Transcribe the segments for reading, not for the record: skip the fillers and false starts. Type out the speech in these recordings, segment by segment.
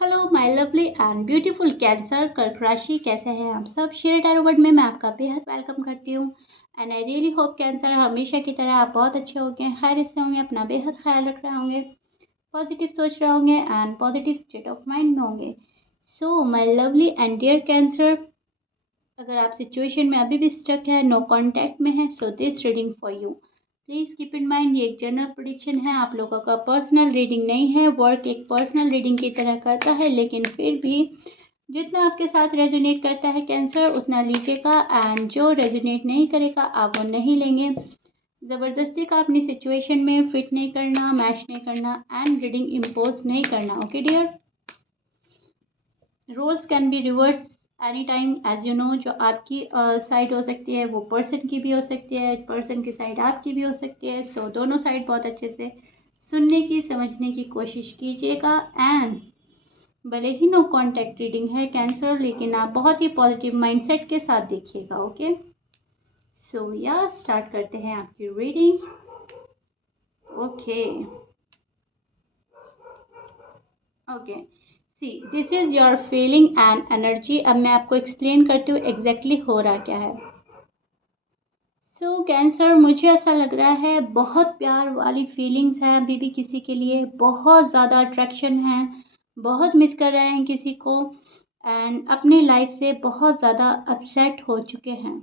Hello my lovely and beautiful cancer कर्क राशि, कैसे हैं आप सब। शेयर टैरो वर्ड में मैं आपका बेहद वेलकम करती हूँ and I really hope cancer हमेशा की तरह आप बहुत अच्छे होंगे, खैरियत से होंगे, अपना बेहद ख्याल रख रहे होंगे, पॉजिटिव सोच रहे होंगे and positive state of mind में होंगे। So my lovely and dear cancer, अगर आप सिचुएशन में अभी भी स्टक है, नो कांटेक्ट में है, so this reading for you. Please keep in mind ये एक जनरल प्रेडिक्शन है, आप लोगों का पर्सनल रीडिंग नहीं है। वर्क एक पर्सनल रीडिंग की तरह करता है, लेकिन फिर भी जितना आपके साथ रेजोनेट करता है कैंसर उतना लीजिएगा एंड जो रेजोनेट नहीं करेगा आप वो नहीं लेंगे। ज़बरदस्ती का अपनी सिचुएशन में फिट नहीं करना, मैच नहीं करना एंड रीडिंग इम्पोज नहीं करना। Okay dear, roles can be reverse any time as you know. जो आपकी साइड हो सकती है वो पर्सन की भी हो सकती है, पर्सन की साइड आपकी भी हो सकती है। सो दोनों साइड बहुत अच्छे से सुनने की, समझने की कोशिश कीजिएगा एंड भले ही नो कॉन्टैक्ट रीडिंग है कैंसर, लेकिन आप बहुत ही पॉजिटिव माइंडसेट के साथ देखिएगा। ओके, सो या स्टार्ट करते हैं आपकी reading. Okay okay, see this is your feeling and energy. अब मैं आपको एक्सप्लेन करती हूँ एग्जैक्टली हो रहा क्या है। सो कैंसर, मुझे ऐसा लग रहा है बहुत प्यार वाली फीलिंग्स है अभी भी किसी के लिए, बहुत ज़्यादा अट्रैक्शन है, बहुत मिस कर रहे हैं किसी को एंड अपने लाइफ से बहुत ज़्यादा अपसेट हो चुके हैं।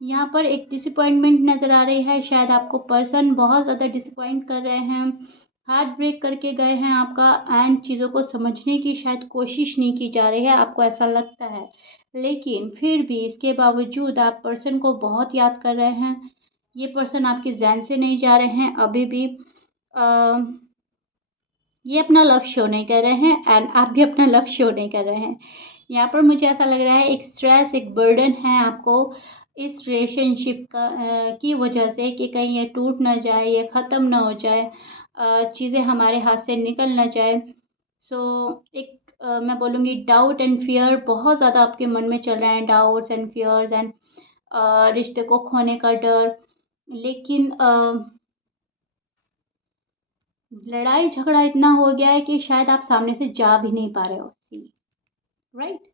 यहाँ पर एक डिसअपॉइंटमेंट नज़र आ रही है, शायद आपको पर्सन बहुत ज़्यादा डिसअपॉइंट कर रहे हैं, हार्ट ब्रेक करके गए हैं आपका एंड चीज़ों को समझने की शायद कोशिश नहीं की जा रही है, आपको ऐसा लगता है। लेकिन फिर भी इसके बावजूद आप पर्सन को बहुत याद कर रहे हैं। ये पर्सन आपके ज़हन से नहीं जा रहे हैं अभी भी। अ, ये अपना लव शो नहीं कर रहे हैं एंड आप भी अपना लव शो नहीं कर रहे हैं। यहाँ पर मुझे ऐसा लग रहा है एक स्ट्रेस, एक बर्डन है आपको इस रिलेशनशिप का की वजह से कि कहीं ये टूट ना जाए, ये ख़त्म ना हो जाए, चीज़ें हमारे हाथ से निकल ना जाए। सो एक मैं बोलूँगी डाउट एंड फियर बहुत ज़्यादा आपके मन में चल रहे हैं, डाउट्स एंड फियर्स एंड रिश्ते को खोने का डर। लेकिन लड़ाई झगड़ा इतना हो गया है कि शायद आप सामने से जा भी नहीं पा रहे हो, सी राइट।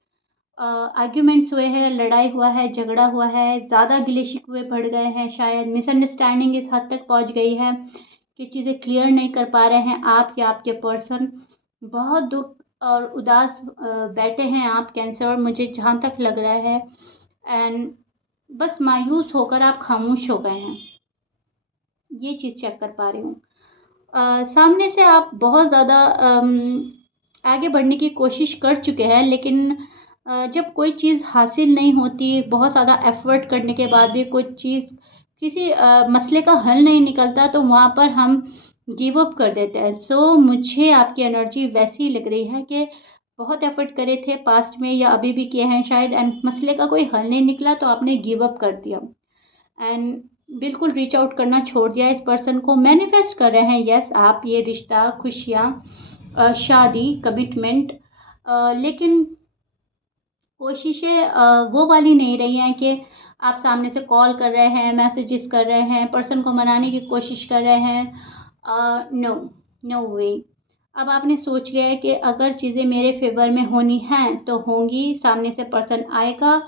आर्ग्यूमेंट्स हुए हैं, लड़ाई हुआ है, झगड़ा हुआ है, ज़्यादा गिले शिकवे बढ़ गए हैं, शायद मिसअंडरस्टैंडिंग इस हद तक पहुंच गई है कि चीज़ें क्लियर नहीं कर पा रहे हैं आप या आपके पर्सन। बहुत दुख और उदास बैठे हैं आप कैंसर, मुझे जहाँ तक लग रहा है एंड बस मायूस होकर आप खामोश हो गए हैं, ये चीज़ चेक कर पा रही हूँ। सामने से आप बहुत ज़्यादा आगे बढ़ने की कोशिश कर चुके हैं, लेकिन जब कोई चीज़ हासिल नहीं होती, बहुत ज़्यादा एफ़र्ट करने के बाद भी कोई चीज़, किसी मसले का हल नहीं निकलता, तो वहाँ पर हम गिव अप कर देते हैं। सो मुझे आपकी एनर्जी वैसी लग रही है कि बहुत एफ़र्ट करे थे पास्ट में या अभी भी किए हैं शायद एंड मसले का कोई हल नहीं निकला तो आपने गिव अप कर दिया एंड बिल्कुल रीच आउट करना छोड़ दिया इस पर्सन को। मैनिफेस्ट कर रहे हैं यस आप ये रिश्ता, खुशियाँ, शादी, कमिटमेंट, लेकिन कोशिशें वो वाली नहीं रही हैं कि आप सामने से कॉल कर रहे हैं, मैसेजेस कर रहे हैं, पर्सन को मनाने की कोशिश कर रहे हैं। नो, नो वे। अब आपने सोच लिया है कि अगर चीज़ें मेरे फेवर में होनी हैं तो होंगी, सामने से पर्सन आएगा,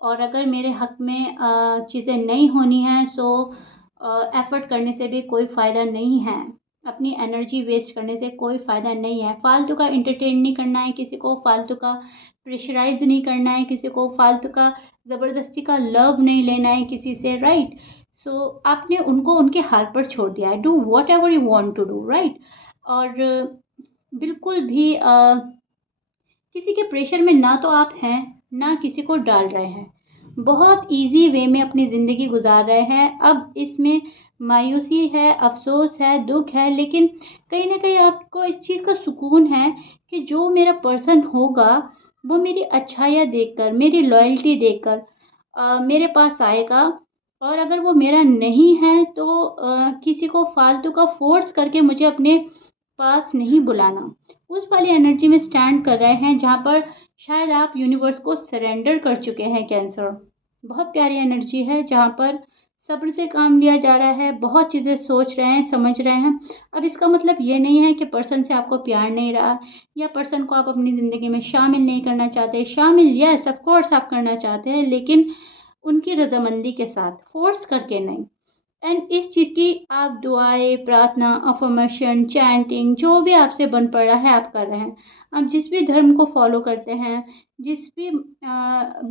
और अगर मेरे हक में चीज़ें नहीं होनी हैं सो एफ़र्ट करने से भी कोई फ़ायदा नहीं है, अपनी एनर्जी वेस्ट करने से कोई फ़ायदा नहीं है। फालतू का एंटरटेन नहीं करना है किसी को, फालतू का प्रेशराइज़ नहीं करना है किसी को, फालतू का ज़बरदस्ती का लव नहीं लेना है किसी से, राइट। सो आपने उनको उनके हाल पर छोड़ दिया है, do whatever you want to do, right. और बिल्कुल भी किसी के प्रेशर में ना तो आप हैं, ना किसी को डाल रहे हैं। बहुत ईज़ी वे में अपनी ज़िंदगी गुज़ार रहे हैं। अब इसमें मायूसी है, अफ़सोस है, दुःख है, लेकिन कहीं न कहीं आपको इस चीज़ का सुकून है कि जो मेरा पर्सन होगा, वो मेरी अच्छाइयाँ देखकर, मेरी लॉयल्टी देखकर मेरे पास आएगा, और अगर वो मेरा नहीं है तो किसी को फ़ालतू का फ़ोर्स करके मुझे अपने पास नहीं बुलाना। उस वाली एनर्जी में स्टैंड कर रहे हैं जहाँ पर शायद आप यूनिवर्स को सरेंडर कर चुके हैं कैंसर। बहुत प्यारी एनर्जी है जहाँ पर सब्र से काम लिया जा रहा है, बहुत चीज़ें सोच रहे हैं, समझ रहे हैं। अब इसका मतलब ये नहीं है कि पर्सन से आपको प्यार नहीं रहा या पर्सन को आप अपनी ज़िंदगी में शामिल नहीं करना चाहते। शामिल यस ऑफ कोर्स आप करना चाहते हैं, लेकिन उनकी रज़ामंदी के साथ, फ़ोर्स करके नहीं। एंड इस चीज़ की आप दुआएँ, प्रार्थना, अफ़र्मेशन, चैंटिंग जो भी आपसे बन पड़ा है आप कर रहे हैं। आप जिस भी धर्म को फ़ॉलो करते हैं, जिस भी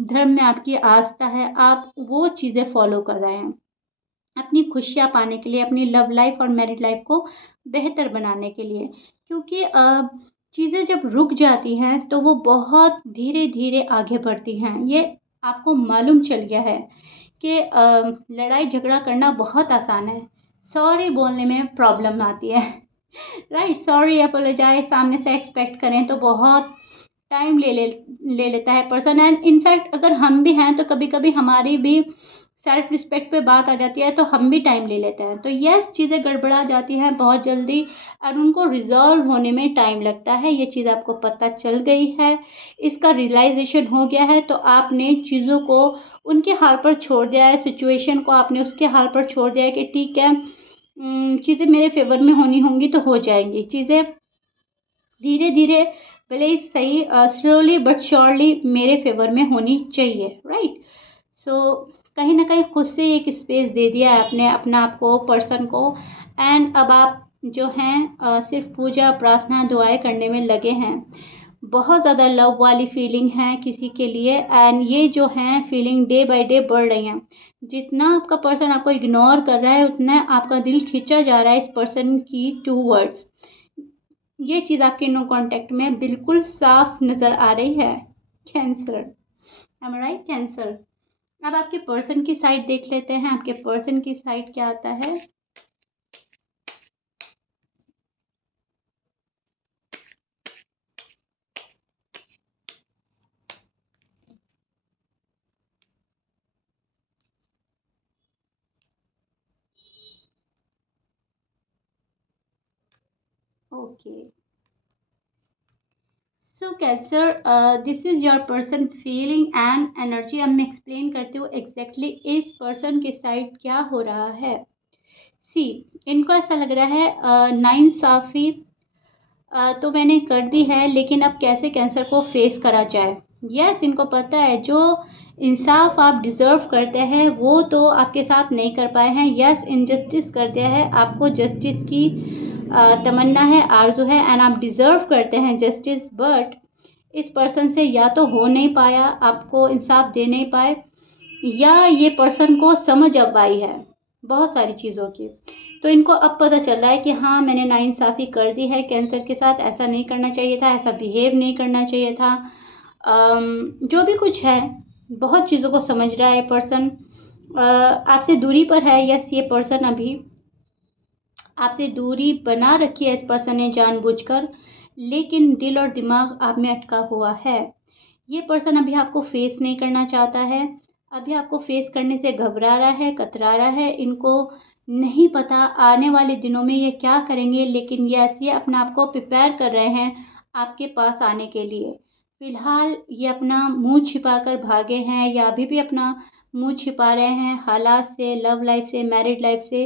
धर्म में आपकी आस्था है, आप वो चीज़ें फ़ॉलो कर रहे हैं। अपनी खुशियाँ पाने के लिए, अपनी लव लाइफ़ और मैरिड लाइफ़ को बेहतर बनाने के लिए। क्योंकि चीज़ें जब रुक जाती हैं तो वो बहुत धीरे-धीरे आगे बढ़ती हैं। ये आपको मालूम चल गया है कि लड़ाई झगड़ा करना बहुत आसान है, सॉरी बोलने में प्रॉब्लम आती है। राइट? सॉरी, अपोलोजाइज़ सामने से एक्सपेक्ट करें तो बहुत टाइम ले लेता है पर्सन। एंड इनफैक्ट अगर हम भी हैं तो कभी-कभी हमारी भी सेल्फ रिस्पेक्ट पे बात आ जाती है तो हम भी टाइम ले लेते हैं। तो यस, चीज़ें गड़बड़ा जाती हैं बहुत जल्दी और उनको रिज़ॉल्व होने में टाइम लगता है। ये चीज़ आपको पता चल गई है, इसका रियलाइज़ेशन हो गया है, तो आपने चीज़ों को उनके हाल पर छोड़ दिया है, सिचुएशन को आपने उसके हाल पर छोड़ दिया है कि ठीक है, चीज़ें मेरे फ़ेवर में होनी होंगी तो हो जाएँगी। चीज़ें धीरे-धीरे भले ही सही, स्लोली बट श्योरली मेरे फ़ेवर में होनी चाहिए, राइट? सो कहीं न कहीं खुद से एक स्पेस दे दिया है आपने अपना आप को, पर्सन को। एंड अब आप जो हैं सिर्फ़ पूजा, प्रार्थना, दुआएँ करने में लगे हैं। बहुत ज़्यादा लव वाली फीलिंग है किसी के लिए एंड ये जो हैं फीलिंग डे बाय डे बढ़ रही हैं। जितना आपका पर्सन आपको इग्नोर कर रहा है, उतना आपका दिल खींचा जा रहा है इस पर्सन की टूवर्ड्स। ये चीज़ आपके नो कॉन्टैक्ट में बिल्कुल साफ नज़र आ रही है। कैंसर, एम आई राइट? कैंसर। अब आपके पर्सन की साइड देख लेते हैं, आपके पर्सन की साइड क्या आता है। Okay, so cancer, this is your person feeling and energy. अब मैं एक्सप्लेन करती हूँ एग्जैक्टली इस पर्सन के साइड क्या हो रहा है। सी, इनको ऐसा लग रहा है नाइंसाफ़ी तो मैंने कर दी है, लेकिन अब कैसे कैंसर को फेस करा जाए। यस, इनको पता है जो इंसाफ आप डिज़र्व करते हैं वो तो आपके साथ नहीं कर पाए हैं। यस, इनजस्टिस कर दिया है, आपको जस्टिस की तमन्ना है, आरज़ू है एंड आप डिज़र्व करते हैं जस्टिस, बट इस पर्सन से या तो हो नहीं पाया, आपको इंसाफ दे नहीं पाए, या ये पर्सन को समझ अब आई है बहुत सारी चीज़ों की। तो इनको अब पता चल रहा है कि हाँ, मैंने नाइंसाफ़ी कर दी है कैंसर के साथ, ऐसा नहीं करना चाहिए था, ऐसा बिहेव नहीं करना चाहिए था। जो भी कुछ है, बहुत चीज़ों को समझ रहा है पर्सन। आपसे दूरी पर है। यस, ये पर्सन अभी आपसे दूरी बना रखी है इस पर्सन ने जानबूझकर, लेकिन दिल और दिमाग आप में अटका हुआ है। ये पर्सन अभी आपको फेस नहीं करना चाहता है, अभी आपको फेस करने से घबरा रहा है, कतरा रहा है। इनको नहीं पता आने वाले दिनों में ये क्या करेंगे, लेकिन ये अपने आप को प्रिपेयर कर रहे हैं आपके पास आने के लिए। फ़िलहाल ये अपना मुँह छिपाकर भागे हैं या अभी भी अपना मुँह छिपा रहे हैं हालात से, लव लाइफ़ से, मैरिड लाइफ़ से।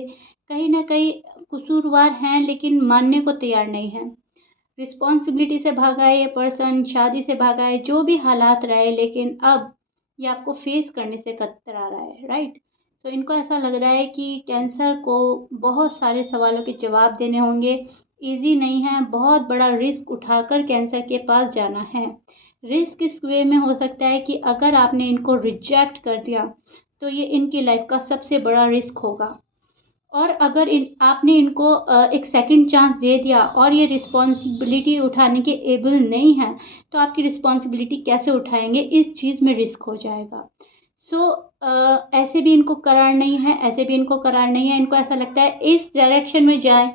कहीं न कहीं कसूरवार हैं, लेकिन मानने को तैयार नहीं हैं। रिस्पॉन्सिबिलिटी से भागा है ये पर्सन, शादी से भागा है, जो भी हालात रहे, लेकिन अब ये आपको फेस करने से कतरा रहा है, राइट? तो इनको ऐसा लग रहा है कि कैंसर को बहुत सारे सवालों के जवाब देने होंगे। ईज़ी नहीं है, बहुत बड़ा रिस्क उठाकर कैंसर के पास जाना है। रिस्क इस वे में हो सकता है कि अगर आपने इनको रिजेक्ट कर दिया, तो ये इनकी लाइफ का सबसे बड़ा रिस्क होगा। और अगर आपने इनको एक सेकंड चांस दे दिया और ये रिस्पॉन्सिबिलिटी उठाने के एबल नहीं हैं, तो आपकी रिस्पॉन्सिबिलिटी कैसे उठाएंगे, इस चीज़ में रिस्क हो जाएगा। सो ऐसे भी इनको करार नहीं है, ऐसे भी इनको करार नहीं है। इनको ऐसा लगता है इस डायरेक्शन में जाए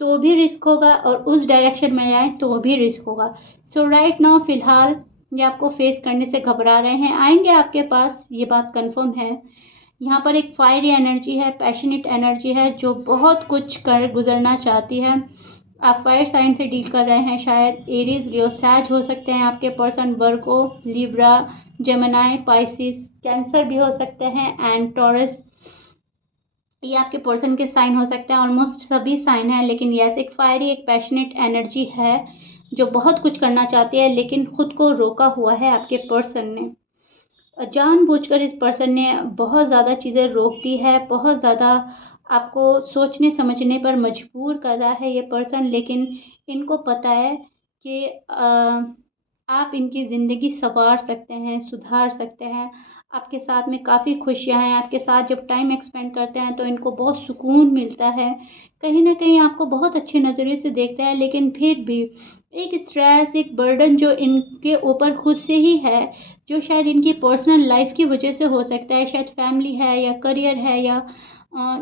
तो भी रिस्क होगा और उस डायरेक्शन में आए तो भी रिस्क होगा। सो राइट नाउ फ़िलहाल ये आपको फेस करने से घबरा रहे हैं। आएंगे आपके पास, ये बात कंफर्म है। यहाँ पर एक फायरी एनर्जी है, पैशनेट एनर्जी है जो बहुत कुछ कर गुजरना चाहती है। आप फायर साइन से डील कर रहे हैं, शायद एरीज, लियो, सैज हो सकते हैं आपके पर्सन, वर्गो, लिब्रा, जेमिनी, पाइसिस, कैंसर भी हो सकते हैं एंड टॉरस। ये आपके पर्सन के साइन हो सकते हैं, ऑलमोस्ट सभी साइन है, लेकिन यस एक फायरी एक पैशनेट एनर्जी है जो बहुत कुछ करना चाहती है, लेकिन खुद को रोका हुआ है आपके पर्सन ने। जानबूझकर इस पर्सन ने बहुत ज़्यादा चीज़ें रोक दी है, बहुत ज़्यादा आपको सोचने समझने पर मजबूर कर रहा है ये पर्सन, लेकिन इनको पता है कि आप इनकी ज़िंदगी संवार सकते हैं, सुधार सकते हैं। आपके साथ में काफ़ी खुशियाँ हैं, आपके साथ जब टाइम एक्सपेंड करते हैं तो इनको बहुत सुकून मिलता है। कहीं न कहीं आपको बहुत अच्छे नज़रिए से देखते हैं, लेकिन फिर भी एक स्ट्रेस, एक बर्डन जो इनके ऊपर खुद से ही है, जो शायद इनकी पर्सनल लाइफ़ की वजह से हो सकता है, शायद फैमिली है या करियर है या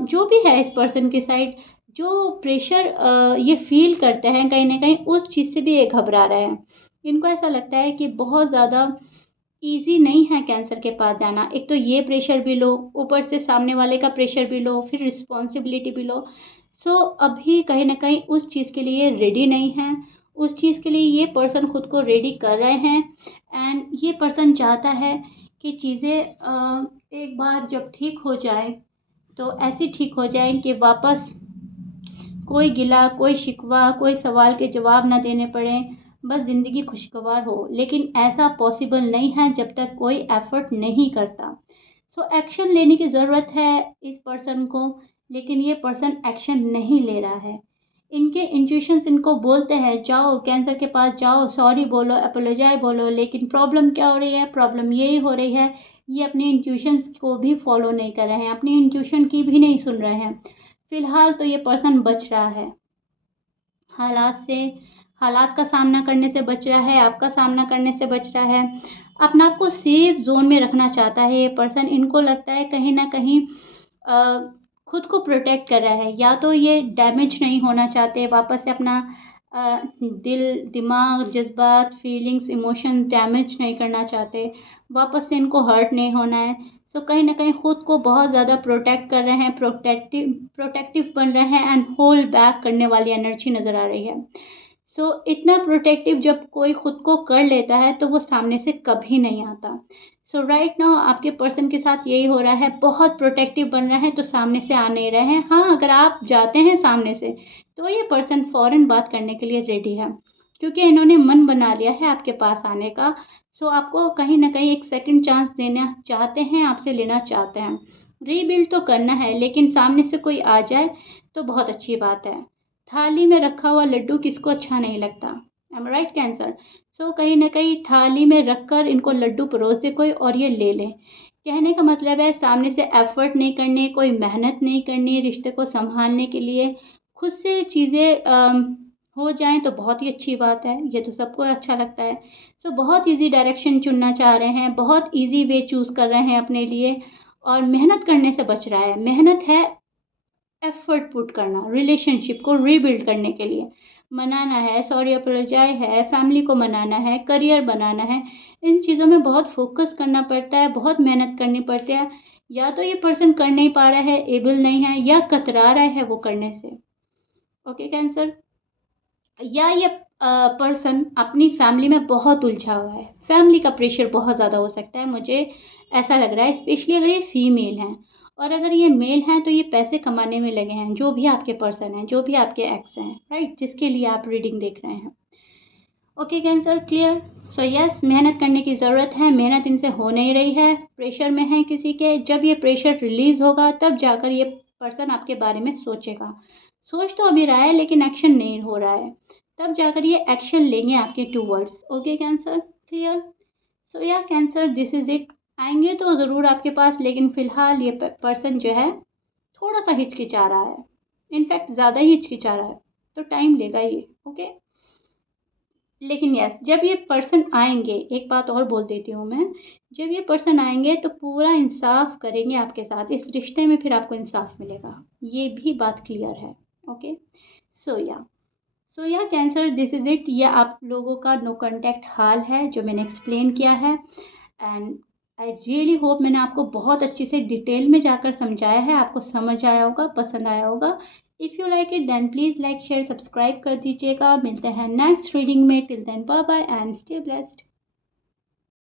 जो भी है इस पर्सन के साइड, जो प्रेशर ये फ़ील करते हैं, कहीं न कहीं उस चीज़ से भी ये घबरा रहे हैं। इनको ऐसा लगता है कि बहुत ज़्यादा ईज़ी नहीं है कैंसर के पास जाना। एक तो ये प्रेशर भी लो, ऊपर से सामने वाले का प्रेशर भी लो, फिर रिस्पॉन्सिबिलिटी भी लो। सो अभी कहीं न कहीं उस चीज़ के लिए रेडी नहीं हैं। उस चीज़ के लिए ये पर्सन खुद को रेडी कर रहे हैं, एंड ये पर्सन चाहता है कि चीज़ें एक बार जब ठीक हो जाएँ, तो ऐसी ठीक हो जाएँ कि वापस कोई गिला, कोई शिकवा, कोई सवाल के जवाब ना देने पड़ें, बस ज़िंदगी खुशगवार हो। लेकिन ऐसा पॉसिबल नहीं है जब तक कोई एफ़र्ट नहीं करता। सो एक्शन लेने की ज़रूरत है इस पर्सन को, लेकिन ये पर्सन एक्शन नहीं ले रहा है। इनके इंट्यूशंस इनको बोलते हैं, जाओ कैंसर के पास जाओ, सॉरी बोलो, एपोलोजाइज़ बोलो, लेकिन प्रॉब्लम क्या हो रही है? प्रॉब्लम यही हो रही है, ये अपने इंट्यूशंस को भी फ़ॉलो नहीं कर रहे हैं, अपनी इंट्यूशन की भी नहीं सुन रहे हैं। फ़िलहाल तो ये पर्सन बच रहा है। हालात से, हालात का सामना करने से बच रहा है, आपका सामना करने से बच रहा है। अपने आप को सेफ ज़ोन में रखना चाहता है ये पर्सन। इनको लगता है कहीं न कहीं अ, खुद को प्रोटेक्ट कर रहा है। या तो ये डैमेज नहीं होना चाहते, वापस से अपना दिल, दिमाग, जज़्बात, फीलिंग्स, इमोशन डैमेज नहीं करना चाहते, वापस से इनको हर्ट नहीं होना है। तो कहीं न कहीं खुद को बहुत ज़्यादा प्रोटेक्ट कर रहे हैं, प्रोटेक्टिव बन रहे हैं, एंड होल्ड बैक करने वाली एनर्जी नज़र आ रही है। सो इतना प्रोटेक्टिव जब कोई खुद को कर लेता है तो वो सामने से कभी नहीं आता। सो राइट नाउ आपके पर्सन के साथ यही हो रहा है, बहुत प्रोटेक्टिव बन रहे हैं तो सामने से आ नहीं रहे हैं। हाँ, अगर आप जाते हैं सामने से तो ये पर्सन फ़ौरन बात करने के लिए रेडी है, क्योंकि इन्होंने मन बना लिया है आपके पास आने का। सो आपको कहीं न कहीं एक सेकंड चांस देना चाहते हैं, आपसे लेना चाहते हैं। रीबिल्ड तो करना है, लेकिन सामने से कोई आ जाए तो बहुत अच्छी बात है। थाली में रखा हुआ लड्डू किसको अच्छा नहीं लगता? I am right cancer? So कहीं न कहीं थाली में रखकर इनको लड्डू परोस दे कोई और ये ले लें। कहने का मतलब है सामने से एफ़र्ट नहीं करनी, कोई मेहनत नहीं करनी रिश्ते को सँभालने के लिए। खुद से चीज़ें हो जाएँ तो बहुत ही अच्छी बात है, ये तो सबको अच्छा लगता है। सो बहुत ईज़ी डायरेक्शन चुनना चाह रहे हैं, बहुत ईज़ी वे चूज़ कर रहे हैं अपने लिए, और मेहनत करने से बच रहा है। मेहनत है एफर्ट पुट करना, रिलेशनशिप को रीबिल्ड करने के लिए। मनाना है, सॉरी अपोलोजाइज़ है, फैमिली को मनाना है, करियर बनाना है। इन चीज़ों में बहुत फ़ोकस करना पड़ता है, बहुत मेहनत करनी पड़ती है। या तो ये पर्सन कर नहीं पा रहा है, एबल नहीं है, या कतरा रहा है वो करने से। Okay cancer? या ये पर्सन अपनी फैमिली में बहुत उलझा हुआ है। फैमिली का प्रेशर बहुत ज़्यादा हो सकता है, मुझे ऐसा लग रहा है, स्पेशली अगर ये फीमेल हैं। और अगर ये मेल हैं तो ये पैसे कमाने में लगे हैं, जो भी आपके पर्सन हैं, जो भी आपके एक्स हैं, राइट? जिसके लिए आप रीडिंग देख रहे हैं। Okay cancer, clear? So yes, मेहनत करने की ज़रूरत है, मेहनत इनसे हो नहीं रही है, प्रेशर में है किसी के। जब ये प्रेशर रिलीज़ होगा तब जाकर ये पर्सन आपके बारे में सोचेगा। सोच तो अभी रहा है, लेकिन एक्शन नहीं हो रहा है। तब जाकर ये एक्शन लेंगे आपके towards. Okay cancer, clear? So या कैंसर, दिस इज़ इट। आएँगे तो ज़रूर आपके पास, लेकिन फ़िलहाल ये प पर्सन जो है थोड़ा-सा हिचकिचा रहा है। इनफैक्ट ज़्यादा ही हिचकिचा रहा है, तो टाइम लेगा ये, ओके? लेकिन यस, जब ये पर्सन आएँगे, एक बात और बोल देती हूँ मैं, जब ये पर्सन आएँगे तो पूरा इंसाफ़ करेंगे आपके साथ, इस रिश्ते में फिर आपको इंसाफ़ मिलेगा, ये भी बात क्लियर है, ओके? सो या कैंसर, दिस इज़ इट। ये आप लोगों का नो कॉन्टैक्ट हाल है जो मैंने एक्सप्लेन किया है, एंड आई रियली होप मैंने आपको बहुत अच्छे से डिटेल में जाकर समझाया है, आपको समझ आया होगा, पसंद आया होगा। If you like it then please like, share, subscribe कर दीजिएगा। मिलते हैं नेक्स्ट रीडिंग में। Till then bye bye and stay blessed.